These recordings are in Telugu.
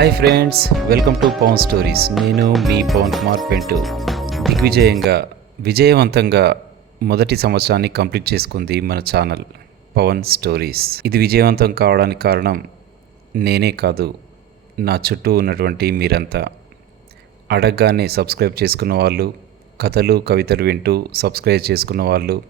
Hi friends welcome to Pavan stories నేను మీ పవన్ కుమార్ పెంటు దిగ్విజయంగా విజయవంతంగా మొదటి సంవత్సరాన్ని కంప్లీట్ చేసుకుంది మన ఛానల్ పవన్ స్టోరీస్ ఇది విజయవంతం కావడానికి కారణం నేనే కాదు నా చుట్టూ ఉన్నటువంటి మీరంతా. అడగగానే సబ్స్క్రైబ్ చేసుకున్న వాళ్ళు కథలు కవితలు వింటూ సబ్స్క్రైబ్ చేసుకున్న వాళ్ళు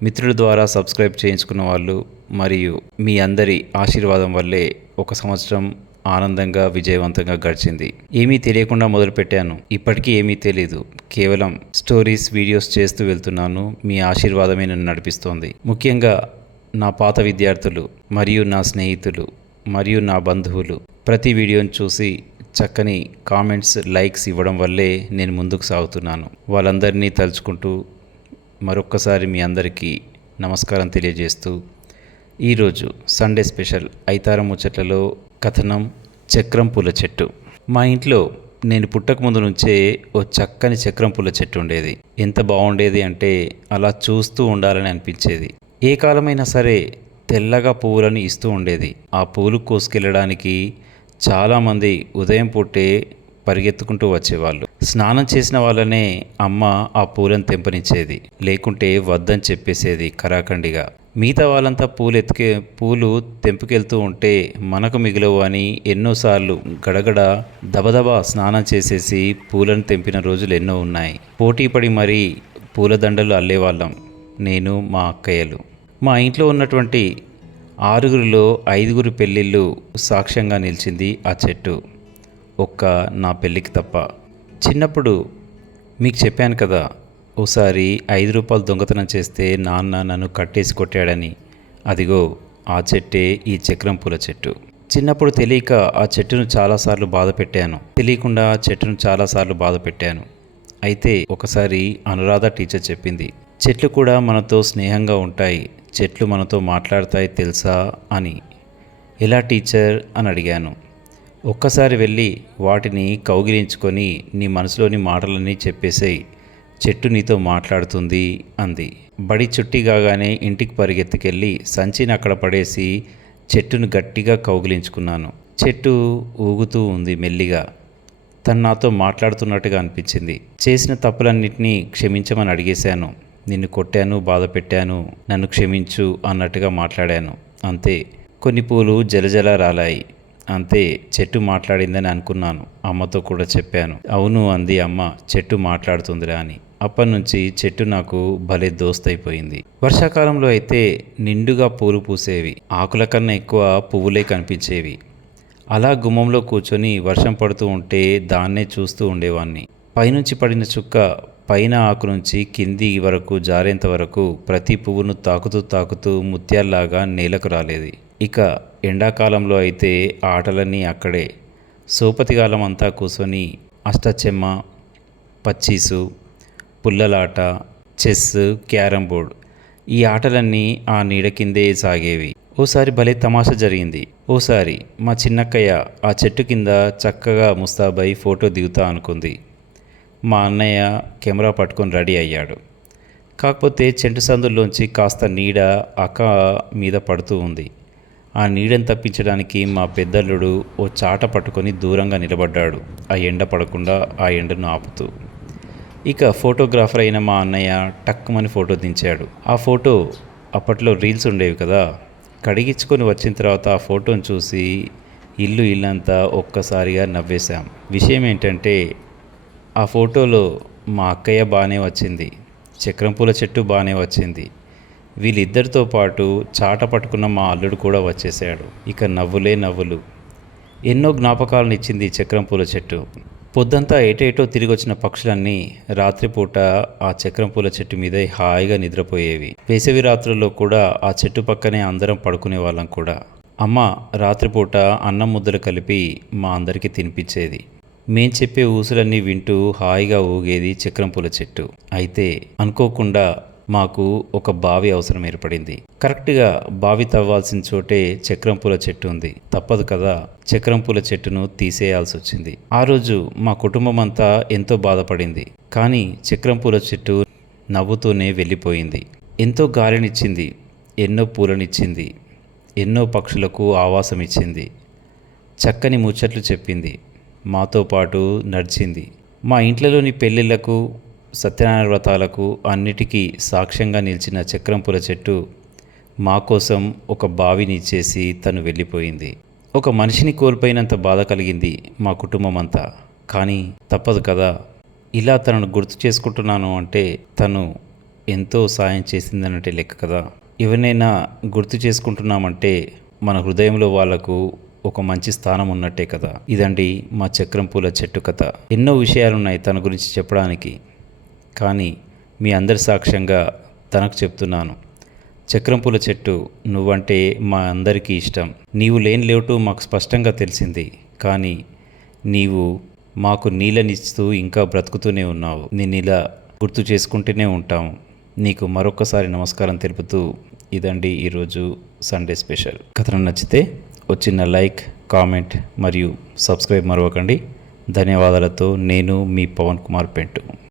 మిత్రుల ద్వారా సబ్స్క్రైబ్ చేయించుకున్న వాళ్ళు మరియు మీ అందరి ఆశీర్వాదం వల్లే ఒక సంవత్సరం ఆనందంగా విజయవంతంగా గడిచింది. ఏమీ తెలియకుండా మొదలుపెట్టాను. ఇప్పటికీ ఏమీ తెలియదు కేవలం స్టోరీస్ వీడియోస్ చేస్తూ వెళ్తున్నాను. మీ ఆశీర్వాదమే నన్ను నడిపిస్తోంది. ముఖ్యంగా నా పాత విద్యార్థులు మరియు నా స్నేహితులు మరియు నా బంధువులు. ప్రతి వీడియోని చూసి చక్కని కామెంట్స్ లైక్స్ ఇవ్వడం వల్లే నేను ముందుకు సాగుతున్నాను. వాళ్ళందరినీ తలుచుకుంటూ మరొక్కసారి మీ అందరికీ నమస్కారం తెలియజేస్తూ ఈరోజు సండే స్పెషల్ ఐతారం ముచ్చట్లలో కథనం చక్రం పూల చెట్టు. మా ఇంట్లో నేను పుట్టక ముందు నుంచే ఓ చక్కని చక్రం పూల చెట్టు ఉండేది. ఎంత బాగుండేది అంటే అలా చూస్తూ ఉండాలని అనిపించేది. ఏ కాలమైనా సరే తెల్లగా పువ్వులను ఇస్తూ ఉండేది. ఆ పూలు కోసుకెళ్ళడానికి చాలామంది ఉదయం పూటే పరిగెత్తుకుంటూ వచ్చేవాళ్ళు. స్నానం చేసిన వాళ్ళనే అమ్మ ఆ పూలను తెంపనిచ్చేది. లేకుంటే వద్దని చెప్పేసేది కరాఖండిగా. మిగతా వాళ్ళంతా పూలు ఎత్తుకే పూలు తెంపుకెళ్తూ ఉంటే మనకు మిగిలవు అని ఎన్నోసార్లు గడగడ దబదబా స్నానం చేసేసి పూలను తెంపిన రోజులు ఎన్నో ఉన్నాయి. పోటీ పడి మరీ పూలదండలు అల్లేవాళ్ళం. నేను మా అక్కయ్యలు. మా ఇంట్లో ఉన్నటువంటి ఆరుగురిలో ఐదుగురు పెళ్ళిళ్ళు సాక్ష్యంగా నిలిచింది ఆ చెట్టు. ఒక్క నా పెళ్ళికి తప్ప. చిన్నప్పుడు మీకు చెప్పాను కదా ఓసారి ఐదు రూపాయలు దొంగతనం చేస్తే నాన్న నన్ను కట్టేసి కొట్టాడని. అదిగో ఆ చెట్టే ఈ చక్రం పూల చెట్టు. చిన్నప్పుడు తెలియక ఆ చెట్టును చాలాసార్లు బాధ పెట్టాను. తెలియకుండా ఆ చెట్టును చాలాసార్లు బాధ పెట్టాను. అయితే ఒకసారి అనురాధ టీచర్ చెప్పింది చెట్లు కూడా మనతో స్నేహంగా ఉంటాయి. చెట్లు మనతో మాట్లాడతాయి తెలుసా? అని. ఎలా టీచర్? అని అడిగాను. ఒక్కసారి వెళ్ళి వాటిని కౌగిలించుకొని నీ మనసులోని మాటలన్నీ చెప్పేసేయి. చెట్టు నీతో మాట్లాడుతుంది అంది. బడి చుట్టి కాగానే ఇంటికి పరిగెత్తుకెళ్ళి సంచిని అక్కడ పడేసి చెట్టును గట్టిగా కౌగిలించుకున్నాను. చెట్టు ఊగుతూ ఉంది మెల్లిగా. తను నాతో మాట్లాడుతున్నట్టుగా అనిపించింది. చేసిన తప్పులన్నింటినీ క్షమించమని అడిగేశాను. నిన్ను కొట్టాను బాధ పెట్టాను నన్ను క్షమించు అన్నట్టుగా మాట్లాడాను. అంతే. కొన్ని పూలు జలజల రాలాయి. అంతే చెట్టు మాట్లాడిందని అనుకున్నాను. అమ్మతో కూడా చెప్పాను. అవును అంది అమ్మ చెట్టు మాట్లాడుతుందిరా అని. అప్పటి నుంచి చెట్టు నాకు భలే దోస్తైపోయింది వర్షాకాలంలో అయితే నిండుగా పూలు పూసేవి. ఆకుల కన్నా ఎక్కువ పువ్వులే కనిపించేవి. అలా గుమ్మంలో కూర్చొని వర్షం పడుతూ ఉంటే దాన్నే చూస్తూ ఉండేవాణ్ణి. పైనుంచి పడిన చుక్క పైన ఆకు నుంచి కింది వరకు జారేంత వరకు ప్రతి పువ్వును తాకుతూ తాకుతూ ముత్యాల్లాగా నేలకు రాలేది. ఇక ఎండాకాలంలో అయితే ఆటలన్నీ అక్కడే. సోపతికాలం అంతా కూర్చొని అష్టచెమ్మ పచ్చీసు పుల్లలాట చెస్ క్యారం బోర్డ్ ఈ ఆటలన్నీ ఆ నీడ కిందే సాగేవి. ఓసారి భలే తమాషా జరిగింది. ఓసారి మా చిన్నక్కయ్య ఆ చెట్టు కింద చక్కగా ముస్తాబై ఫోటో దిగుతా అనుకుంది. మా అన్నయ్య కెమెరా పట్టుకొని రెడీ అయ్యాడు. కాకపోతే చెంటు సందుల్లోంచి కాస్త నీడ అక్క మీద పడుతూ ఉంది. ఆ నీడను తప్పించడానికి మా పెద్దల్లుడు ఓ చాట పట్టుకొని దూరంగా నిలబడ్డాడు. ఆ ఎండ పడకుండా ఆ ఎండను ఆపుతూ. ఇక ఫోటోగ్రాఫర్ అయిన మా అన్నయ్య టక్కుమని ఫోటో దించాడు. ఆ ఫోటో అప్పట్లో రీల్స్ ఉండేవి కదా. కడిగించుకొని వచ్చిన తర్వాత ఆ ఫోటోను చూసి ఇల్లు ఇల్లంతా ఒక్కసారిగా నవ్వేశాం. విషయం ఏంటంటే ఆ ఫోటోలో మా అక్కయ్య బాగానే వచ్చింది. చక్రం పూల చెట్టు బాగానే వచ్చింది. వీళ్ళిద్దరితో పాటు చాట పట్టుకున్న మా అల్లుడు కూడా వచ్చేసాడు ఇక నవ్వులే నవ్వులు. ఎన్నో జ్ఞాపకాలను ఇచ్చింది చక్రం పూల చెట్టు. పొద్దంతా ఏటేటో తిరిగి వచ్చిన పక్షులన్నీ రాత్రిపూట ఆ చక్రం పూల చెట్టు మీదే హాయిగా నిద్రపోయేవి. వేసవి రాత్రుల్లో కూడా ఆ చెట్టు పక్కనే అందరం పడుకునే వాళ్ళం కూడా. అమ్మ రాత్రిపూట అన్నం ముద్దలు కలిపి మా అందరికీ తినిపించేది. మేం చెప్పే ఊసులన్నీ వింటూ హాయిగా ఊగేది చక్రం పూల చెట్టు. అయితే అనుకోకుండా మాకు ఒక బావి అవసరం ఏర్పడింది. కరెక్ట్గా బావి తవ్వాల్సిన చోటే చక్రం పూల చెట్టు ఉంది. తప్పదు కదా చక్రం పూల చెట్టును తీసేయాల్సి వచ్చింది. ఆ రోజు మా కుటుంబం అంతా ఎంతో బాధపడింది. కానీ చక్రం పూల చెట్టు నవ్వుతూనే వెళ్ళిపోయింది. ఎంతో గాలినిచ్చింది ఎన్నో పూలనిచ్చింది ఎన్నో పక్షులకు ఆవాసం ఇచ్చింది చక్కని ముచ్చట్లు చెప్పింది. మాతో పాటు నడిచింది. మా ఇంట్లోని పెళ్ళిళ్ళకు సత్యనారాయణ వ్రతాలకు అన్నిటికీ సాక్ష్యంగా నిలిచిన చక్రంపుల చెట్టు మా కోసం ఒక బావిని ఇచ్చేసి తను వెళ్ళిపోయింది. ఒక మనిషిని కోల్పోయినంత బాధ కలిగింది మా కుటుంబం అంతా కానీ తప్పదు కదా ఇలా తనను గుర్తు చేసుకుంటున్నాను అంటే తను ఎంతో సాయం చేసిందన్నట్టే లెక్క కదా. ఎవరినైనా గుర్తు చేసుకుంటున్నామంటే మన హృదయంలో వాళ్ళకు ఒక మంచి స్థానం ఉన్నట్టే కదా. ఇదండి మా చక్రం పూల చెట్టు కథ. ఎన్నో విషయాలున్నాయి తన గురించి చెప్పడానికి. కానీ మీ అందరి సాక్ష్యంగా తనకు చెప్తున్నాను. చక్రంపూల చెట్టు నువ్వంటే మా అందరికీ ఇష్టం. నీవు లేని లేవుటూ మాకు స్పష్టంగా తెలిసింది. కానీ నీవు మాకు నీళ్ళనిస్తూ ఇంకా బ్రతుకుతూనే ఉన్నావు. నేను ఇలా గుర్తు చేసుకుంటూనే ఉంటాము నీకు మరొకసారి నమస్కారం తెలుపుతూ ఇదండి ఈరోజు సండే స్పెషల్. కథనం నచ్చితే వచ్చిన లైక్ కామెంట్ మరియు సబ్స్క్రైబ్ మరవకండి. ధన్యవాదాలతో నేను మీ పవన్ కుమార్ పెంటు.